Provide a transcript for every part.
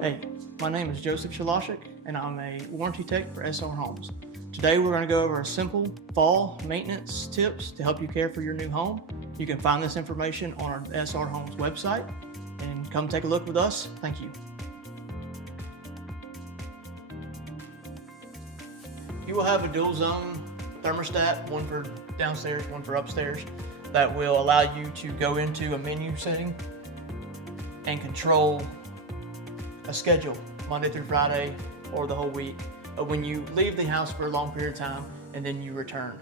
Hey, my name is Joseph Shalashik, and I'm a warranty tech for SR Homes. Today we're going to go over simple fall maintenance tips to help you care for your new home. You can find this information on our SR Homes website, and come take a look with us. Thank you. You will have a dual zone thermostat, one for downstairs, one for upstairs, that will allow you to go into a menu setting and control a schedule Monday through Friday or the whole week when you leave the house for a long period of time and then you return.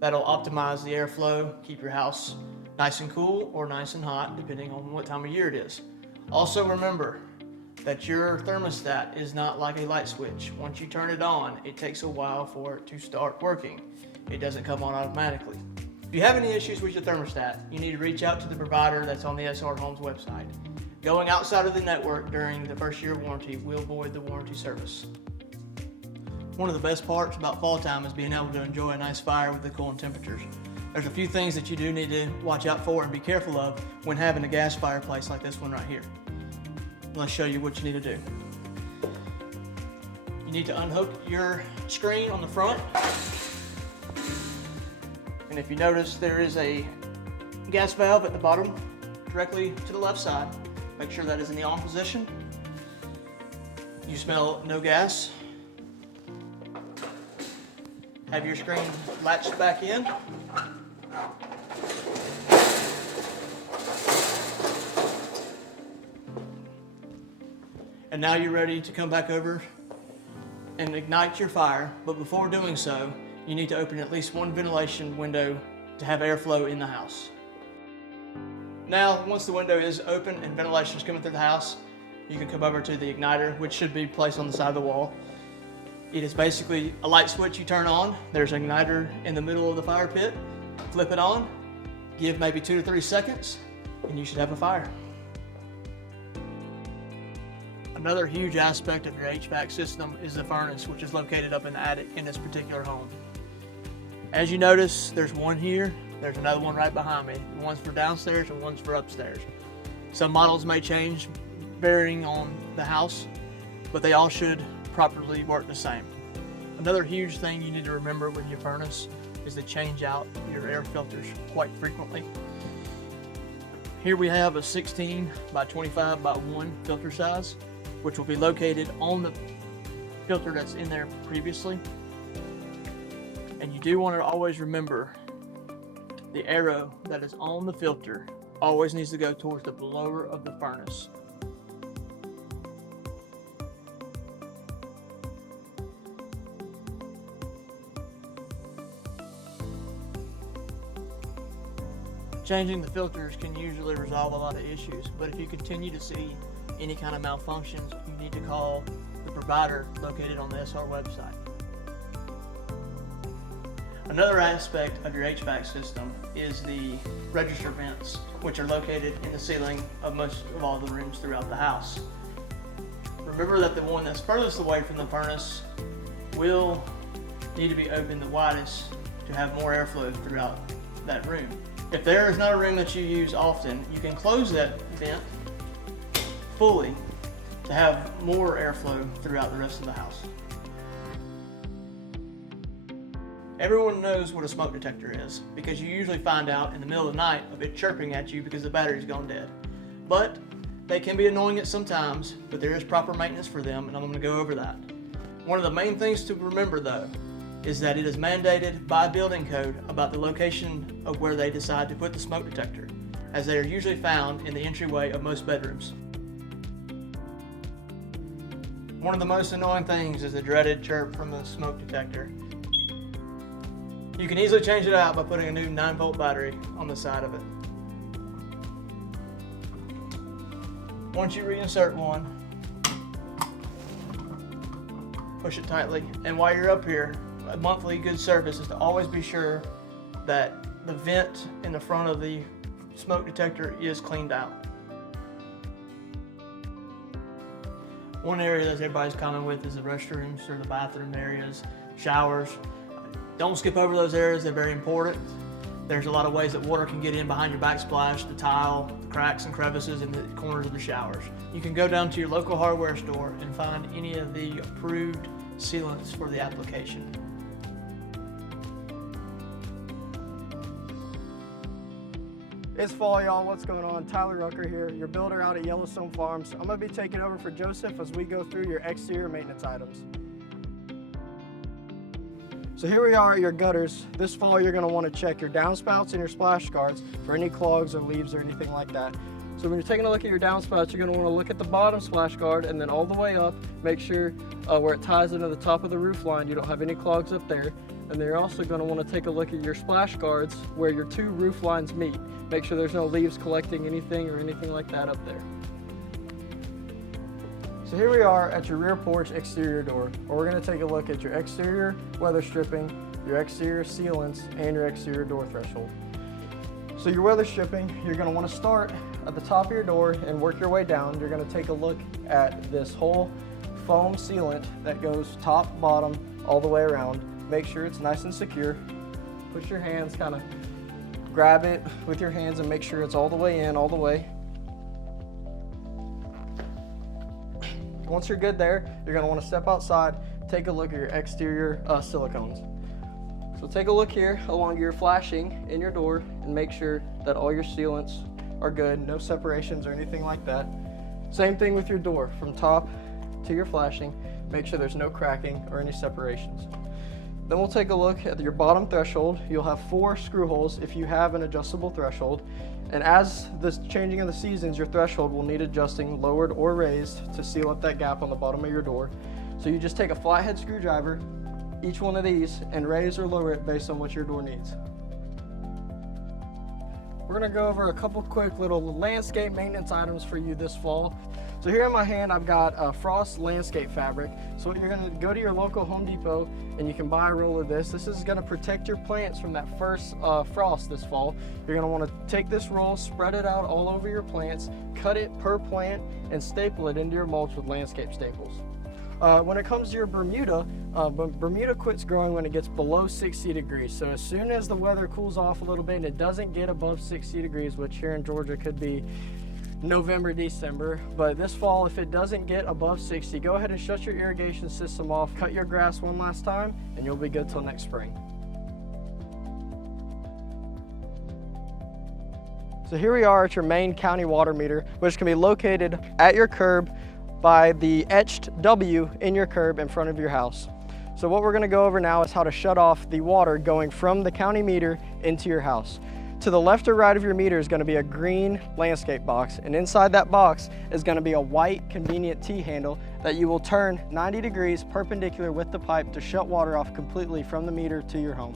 That'll optimize the airflow, keep your house nice and cool or nice and hot depending on what time of year it is. Also remember that your thermostat is not like a light switch. Once you turn it on, it takes a while for it to start working. It doesn't come on automatically. If you have any issues with your thermostat, you need to reach out to the provider that's on the SR Homes website. Going outside of the network during the first year of warranty will void the warranty service. One of the best parts about fall time is being able to enjoy a nice fire with the cooling temperatures. There's a few things that you do need to watch out for and be careful of when having a gas fireplace like this one right here. Let's show you what you need to do. You need to unhook your screen on the front. And if you notice, there is a gas valve at the bottom directly to the left side. Make sure that is in the on position. You smell no gas. Have your screen latched back in. And now you're ready to come back over and ignite your fire. But before doing so, you need to open at least one ventilation window to have airflow in the house. Now, once the window is open and ventilation is coming through the house, you can come over to the igniter, which should be placed on the side of the wall. It is basically a light switch you turn on. There's an igniter in the middle of the fire pit. Flip it on, give maybe 2 to 3 seconds, and you should have a fire. Another huge aspect of your HVAC system is the furnace, which is located up in the attic in this particular home. As you notice, there's one here. There's another one right behind me. One's for downstairs and one's for upstairs. Some models may change varying on the house, but they all should properly work the same. Another huge thing you need to remember with your furnace is to change out your air filters quite frequently. Here we have a 16 by 25 by 1 filter size, which will be located on the filter that's in there previously. And you do want to always remember the arrow that is on the filter always needs to go towards the blower of the furnace. Changing the filters can usually resolve a lot of issues, but if you continue to see any kind of malfunctions, you need to call the provider located on the SR website. Another aspect of your HVAC system is the register vents, which are located in the ceiling of most of all the rooms throughout the house. Remember that the one that's furthest away from the furnace will need to be opened the widest to have more airflow throughout that room. If there is not a room that you use often, you can close that vent fully to have more airflow throughout the rest of the house. Everyone knows what a smoke detector is because you usually find out in the middle of the night of it chirping at you because the battery's gone dead. But they can be annoying at some times, but there is proper maintenance for them, and I'm going to go over that. One of the main things to remember though is that it is mandated by building code about the location of where they decide to put the smoke detector, as they are usually found in the entryway of most bedrooms. One of the most annoying things is the dreaded chirp from the smoke detector. You can easily change it out by putting a new 9-volt battery on the side of it. Once you reinsert one, push it tightly, and while you're up here, a monthly good service is to always be sure that the vent in the front of the smoke detector is cleaned out. One area that everybody's common with is the restrooms or the bathroom areas, showers. Don't skip over those areas, they're very important. There's a lot of ways that water can get in behind your backsplash, the tile, the cracks and crevices in the corners of the showers. You can go down to your local hardware store and find any of the approved sealants for the application. It's fall, y'all. What's going on? Tyler Rucker here, your builder out at Yellowstone Farms. I'm going to be taking over for Joseph as we go through your exterior maintenance items. So here we are at your gutters. This fall, you're going to want to check your downspouts and your splash guards for any clogs or leaves or anything like that. So when you're taking a look at your downspouts, you're going to want to look at the bottom splash guard and then all the way up, make sure where it ties into the top of the roof line, you don't have any clogs up there. And then you're also going to want to take a look at your splash guards where your two roof lines meet. Make sure there's no leaves collecting anything or anything like that up there. So here we are at your rear porch exterior door, where we're going to take a look at your exterior weather stripping, your exterior sealants, and your exterior door threshold. So your weather stripping, you're going to want to start at the top of your door and work your way down. You're going to take a look at this whole foam sealant that goes top, bottom, all the way around. Make sure it's nice and secure. Push your hands, kind of grab it with your hands and make sure it's all the way in, all the way. Once you're good there, you're going to want to step outside, take a look at your exterior silicones. So take a look here along your flashing in your door and make sure that all your sealants are good, no separations or anything like that. Same thing with your door, from top to your flashing, make sure there's no cracking or any separations. Then we'll take a look at your bottom threshold. You'll have 4 screw holes if you have an adjustable threshold. And as the changing of the seasons, your threshold will need adjusting, lowered or raised, to seal up that gap on the bottom of your door. So you just take a flathead screwdriver, each one of these, and raise or lower it based on what your door needs. We're gonna go over a couple quick little landscape maintenance items for you this fall. So here in my hand, I've got Frost landscape fabric. So you're gonna go to your local Home Depot and you can buy a roll of this. This is gonna protect your plants from that first frost this fall. You're gonna wanna take this roll, spread it out all over your plants, cut it per plant, and staple it into your mulch with landscape staples. When it comes to your Bermuda, Bermuda quits growing when it gets below 60 degrees. So as soon as the weather cools off a little bit and it doesn't get above 60 degrees, which here in Georgia could be November, December, but this fall, if it doesn't get above 60, go ahead and shut your irrigation system off, cut your grass one last time, and you'll be good till next spring. So here we are at your main county water meter, which can be located at your curb by the etched W in your curb in front of your house. So what we're going to go over now is how to shut off the water going from the county meter into your house. To the left or right of your meter is going to be a green landscape box, and inside that box is going to be a white convenient T-handle that you will turn 90 degrees perpendicular with the pipe to shut water off completely from the meter to your home.